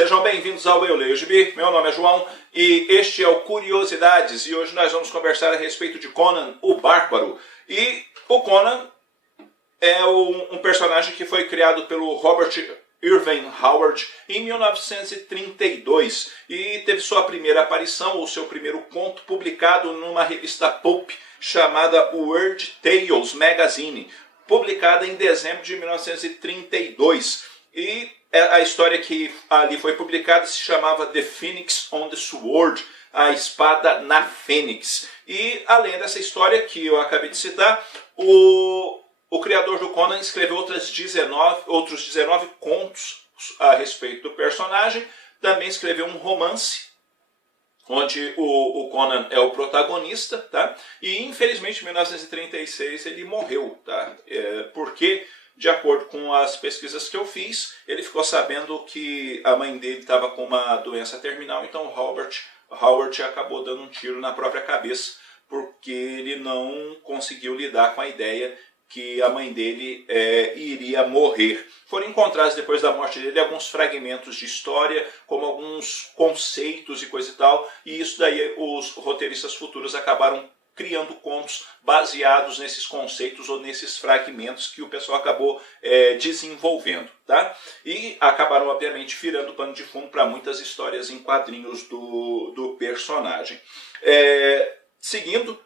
sejam bem-vindos ao Eu Leio Gibi. Meu nome é João e este é o Curiosidades e hoje nós vamos conversar a respeito de Conan o Bárbaro. E o Conan é um personagem que foi criado pelo Robert Irving Howard em 1932 e teve sua primeira aparição, ou seu primeiro conto, publicado numa revista pulp chamada Weird Tales Magazine, publicada em dezembro de 1932. E a história que ali foi publicada se chamava The Phoenix on the Sword, a espada na fênix. E além dessa história que eu acabei de citar, o criador do Conan escreveu outros 19 contos a respeito do personagem. Também escreveu um romance, onde o Conan é o protagonista, tá? E infelizmente em 1936 ele morreu, tá? Porque, de acordo com as pesquisas que eu fiz, ele ficou sabendo que a mãe dele estava com uma doença terminal, então Howard acabou dando um tiro na própria cabeça, porque ele não conseguiu lidar com a ideia que a mãe dele iria morrer. Foram encontrados depois da morte dele alguns fragmentos de história, como alguns conceitos e coisa e tal, e isso daí os roteiristas futuros acabaram criando contos baseados nesses conceitos ou nesses fragmentos que o pessoal acabou desenvolvendo, tá? E acabaram, obviamente, virando pano de fundo para muitas histórias em quadrinhos do personagem. Seguindo,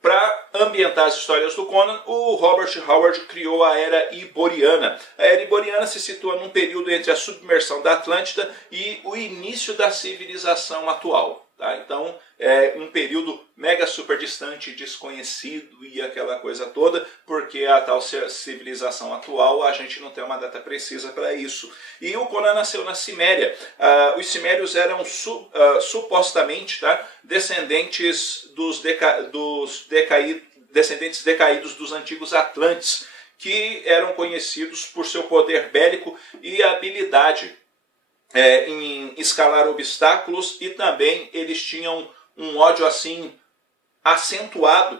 para ambientar as histórias do Conan, o Robert Howard criou a Era Iboriana. A Era Iboriana se situa num período entre a submersão da Atlântida e o início da civilização atual. Tá? Então, é um período mega super distante, desconhecido e aquela coisa toda, porque a tal civilização atual a gente não tem uma data precisa para isso. E o Conan nasceu na Ciméria. Os cimérios eram supostamente, tá, descendentes descendentes decaídos dos antigos Atlantes, que eram conhecidos por seu poder bélico e habilidade em escalar obstáculos, e também eles tinham um ódio assim acentuado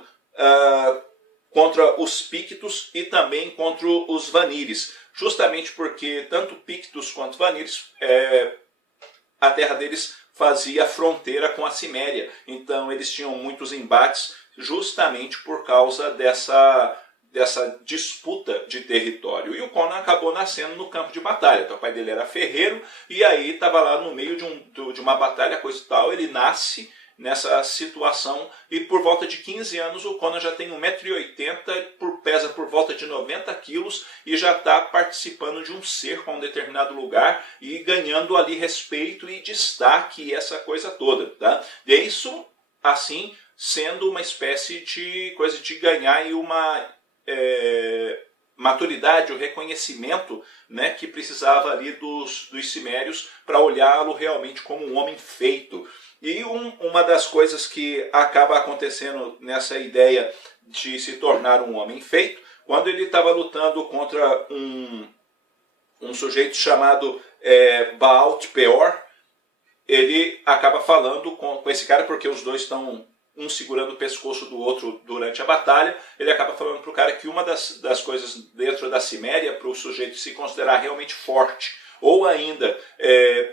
contra os Pictos e também contra os Vanires, justamente porque tanto Pictos quanto Vanires, a terra deles fazia fronteira com a Ciméria, então eles tinham muitos embates justamente por causa dessa disputa de território. E o Conan acabou nascendo no campo de batalha. Então, o pai dele era ferreiro e aí estava lá no meio de uma batalha, coisa e tal. Ele nasce nessa situação e por volta de 15 anos o Conan já tem 1,80 m, pesa por volta de 90 quilos e já está participando de um cerco a um determinado lugar e ganhando ali respeito e destaque e essa coisa toda. Tá? E isso, assim, sendo uma espécie de coisa de ganhar aí uma maturidade, o reconhecimento, né, que precisava ali dos cimérios para olhá-lo realmente como um homem feito. E uma das coisas que acaba acontecendo nessa ideia de se tornar um homem feito, quando ele estava lutando contra um sujeito chamado Baal Peor, ele acaba falando com esse cara, porque os dois estão um segurando o pescoço do outro durante a batalha. Ele acaba falando para o cara que uma das coisas dentro da Ciméria, para o sujeito se considerar realmente forte, ou ainda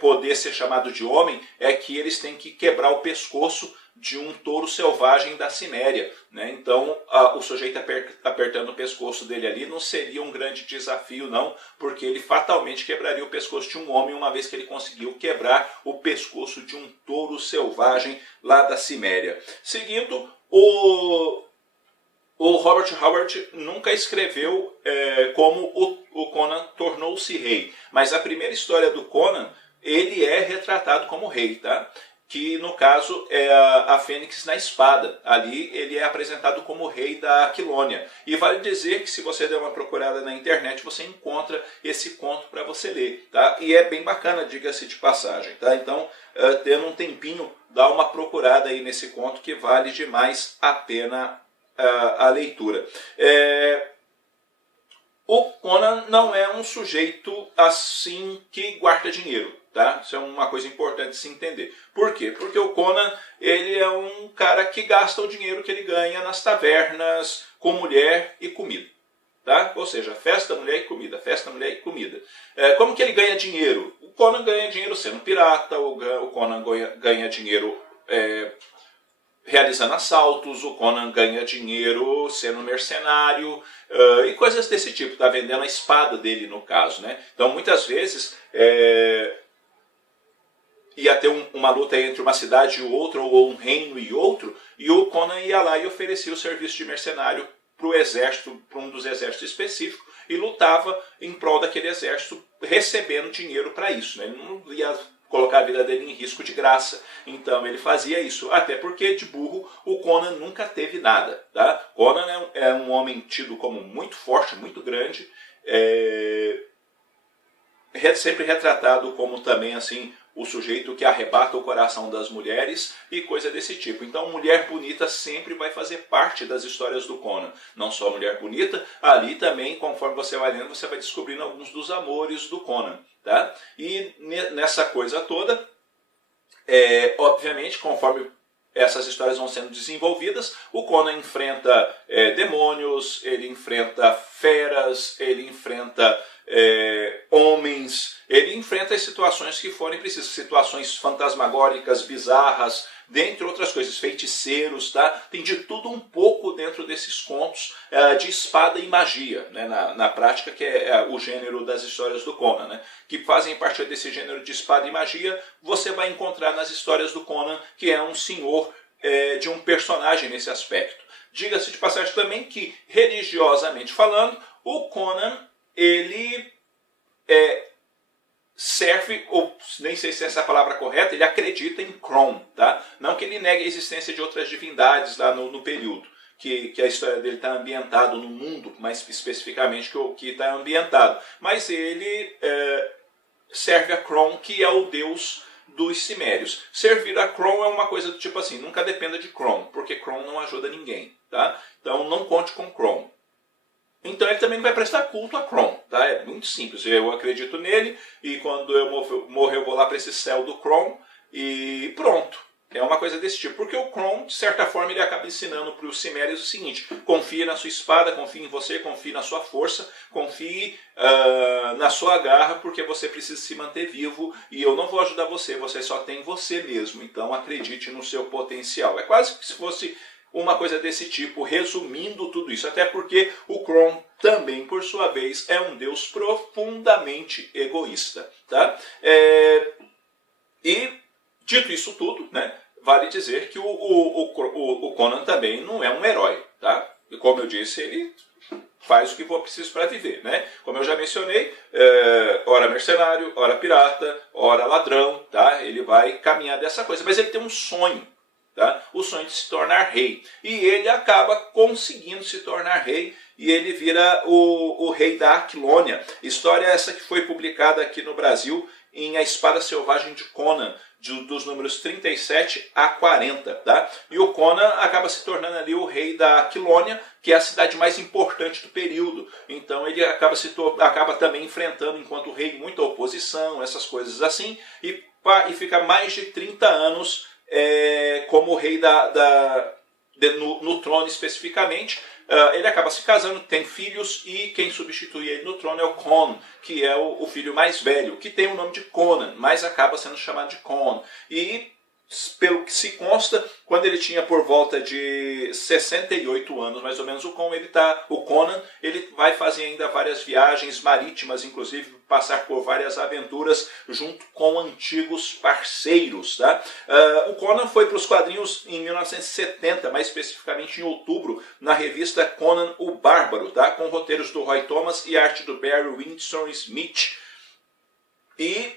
poder ser chamado de homem, é que eles têm que quebrar o pescoço de um touro selvagem da Ciméria. Né? Então, o sujeito apertando o pescoço dele ali não seria um grande desafio, não, porque ele fatalmente quebraria o pescoço de um homem, uma vez que ele conseguiu quebrar o pescoço de um touro selvagem lá da Ciméria. Seguindo, o Robert Howard nunca escreveu como o Conan tornou-se rei, mas a primeira história do Conan, ele é retratado como rei, tá? Que no caso é a Fênix na espada. Ali ele é apresentado como rei da Aquilônia. E vale dizer que se você der uma procurada na internet, você encontra esse conto para você ler. Tá? E é bem bacana, diga-se de passagem. Tá? Então, tendo um tempinho, dá uma procurada aí nesse conto que vale demais a pena a leitura. O Conan não é um sujeito assim que guarda dinheiro. Tá? Isso é uma coisa importante de se entender. Por quê? Porque o Conan, ele é um cara que gasta o dinheiro que ele ganha nas tavernas com mulher e comida. tá? Ou seja, festa, mulher e comida, festa, mulher e comida. Como que ele ganha dinheiro? O Conan ganha dinheiro sendo pirata, o Conan ganha dinheiro realizando assaltos, o Conan ganha dinheiro sendo mercenário e coisas desse tipo, tá vendendo a espada dele no caso, né? Então muitas vezes ia ter uma luta entre uma cidade e outra, ou um reino e outro, e o Conan ia lá e oferecia o serviço de mercenário para o exército, para um dos exércitos específicos, e lutava em prol daquele exército, recebendo dinheiro para isso, né? Ele não ia colocar a vida dele em risco de graça. Então ele fazia isso, até porque de burro o Conan nunca teve nada. Tá? Conan é um homem tido como muito forte, muito grande, sempre retratado como também assim o sujeito que arrebata o coração das mulheres e coisa desse tipo. Então mulher bonita sempre vai fazer parte das histórias do Conan. Não só mulher bonita, ali também, conforme você vai lendo, você vai descobrindo alguns dos amores do Conan. Tá? E nessa coisa toda, obviamente, conforme essas histórias vão sendo desenvolvidas, o Conan enfrenta demônios, ele enfrenta feras, ele enfrenta homens, ele enfrenta as situações que forem precisas, situações fantasmagóricas, bizarras, dentre outras coisas, feiticeiros, tá? Tem de tudo um pouco dentro desses contos de espada e magia, né? Na prática, que é o gênero das histórias do Conan, né? Que fazem parte desse gênero de espada e magia, você vai encontrar nas histórias do Conan, que é um senhor de um personagem nesse aspecto. Diga-se de passagem também que, religiosamente falando, o Conan, ele serve, ou nem sei se essa é a palavra correta, ele acredita em Kron, tá? Não que ele negue a existência de outras divindades lá no período, que a história dele está ambientada no mundo, mais especificamente que está ambientado. Mas ele serve a Kron, que é o deus dos Cimérios. Servir a Kron é uma coisa do tipo assim, nunca dependa de Kron, porque Kron não ajuda ninguém, tá? Então não conte com Kron. Então ele também não vai prestar culto a Kron, tá? É muito simples, eu acredito nele e quando eu morrer eu vou lá para esse céu do Kron e pronto. É uma coisa desse tipo, porque o Kron, de certa forma, ele acaba ensinando para os Cimérios o seguinte: confie na sua espada, confie em você, confie na sua força, confie na sua garra, porque você precisa se manter vivo e eu não vou ajudar você, você só tem você mesmo, então acredite no seu potencial. É quase que se fosse uma coisa desse tipo, resumindo tudo isso. Até porque o Kron também, por sua vez, é um deus profundamente egoísta. Tá? E, dito isso tudo, né, vale dizer que o Conan também não é um herói. Tá? E como eu disse, ele faz o que for preciso para viver. Né? Como eu já mencionei, ora mercenário, ora pirata, ora ladrão. Tá? Ele vai caminhar dessa coisa. Mas ele tem um sonho. Tá? O sonho de se tornar rei. E ele acaba conseguindo se tornar rei e ele vira o rei da Aquilônia. História essa que foi publicada aqui no Brasil em A Espada Selvagem de Conan, dos números 37 a 40. Tá? E o Conan acaba se tornando ali o rei da Aquilônia, que é a cidade mais importante do período. Então ele acaba também enfrentando, enquanto rei, muita oposição, essas coisas assim, e fica mais de 30 anos como rei no trono especificamente. Ele acaba se casando, tem filhos e quem substitui ele no trono é o Con, que é o filho mais velho, que tem o nome de Conan, mas acaba sendo chamado de Con. E pelo que se consta, quando ele tinha por volta de 68 anos, mais ou menos, o Conan, ele vai fazer ainda várias viagens marítimas, inclusive passar por várias aventuras junto com antigos parceiros. Tá? O Conan foi para os quadrinhos em 1970, mais especificamente em outubro, na revista Conan o Bárbaro, tá? Com roteiros do Roy Thomas e arte do Barry Windsor Smith. E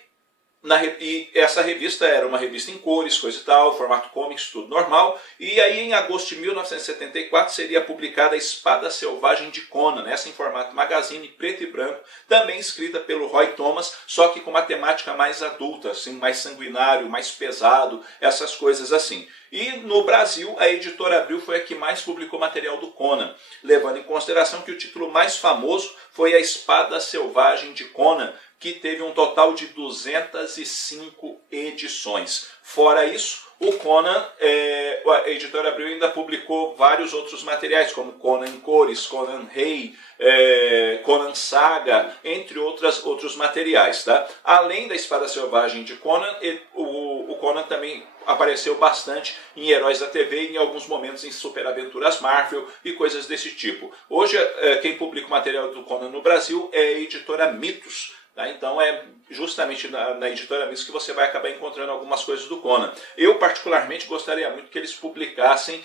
essa revista era uma revista em cores, coisa e tal, formato comics, tudo normal. E aí em agosto de 1974 seria publicada A Espada Selvagem de Conan, essa em formato magazine, preto e branco, também escrita pelo Roy Thomas, só que com uma temática mais adulta, assim, mais sanguinário, mais pesado, essas coisas assim. E no Brasil, a editora Abril foi a que mais publicou material do Conan, levando em consideração que o título mais famoso foi A Espada Selvagem de Conan, que teve um total de 205 edições. Fora isso, o Conan, a editora Abril ainda publicou vários outros materiais, como Conan em Cores, Conan Rei, Conan Saga, entre outros materiais. Tá? Além da Espada Selvagem de Conan, o Conan também apareceu bastante em Heróis da TV e em alguns momentos em Superaventuras Marvel e coisas desse tipo. Hoje, quem publica o material do Conan no Brasil é a editora Mitos. Tá? Então é justamente na editora Mitos que você vai acabar encontrando algumas coisas do Conan. Eu particularmente gostaria muito que eles publicassem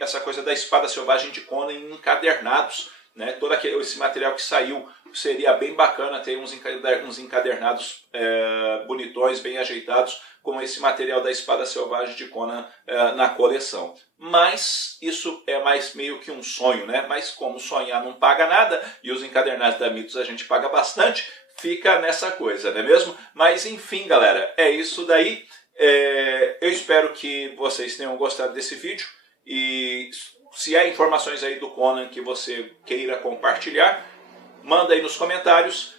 essa coisa da Espada Selvagem de Conan em encadernados. Né? Todo esse material que saiu seria bem bacana ter uns encadernados bonitões, bem ajeitados, com esse material da Espada Selvagem de Conan na coleção. Mas isso é mais meio que um sonho, né? Mas como sonhar não paga nada, e os encadernados da Mitos a gente paga bastante, fica nessa coisa, não é mesmo? Mas enfim, galera, é isso daí. Eu espero que vocês tenham gostado desse vídeo, e se há informações aí do Conan que você queira compartilhar, manda aí nos comentários.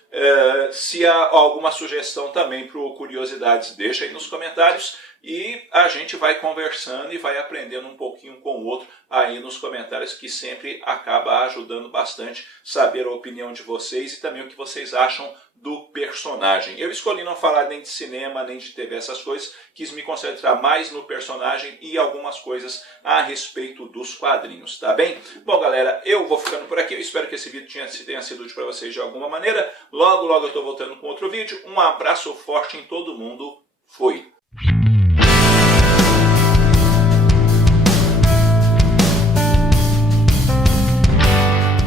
Se há alguma sugestão também para o Curiosidades, deixa aí nos comentários. E a gente vai conversando e vai aprendendo um pouquinho com o outro aí nos comentários, que sempre acaba ajudando bastante saber a opinião de vocês e também o que vocês acham do personagem. Eu escolhi não falar nem de cinema, nem de TV, essas coisas, quis me concentrar mais no personagem e algumas coisas a respeito dos quadrinhos, tá bem? Bom, galera, eu vou ficando por aqui. Eu espero que esse vídeo tenha sido útil para vocês de alguma maneira. Logo, logo eu estou voltando com outro vídeo. Um abraço forte em todo mundo. Fui!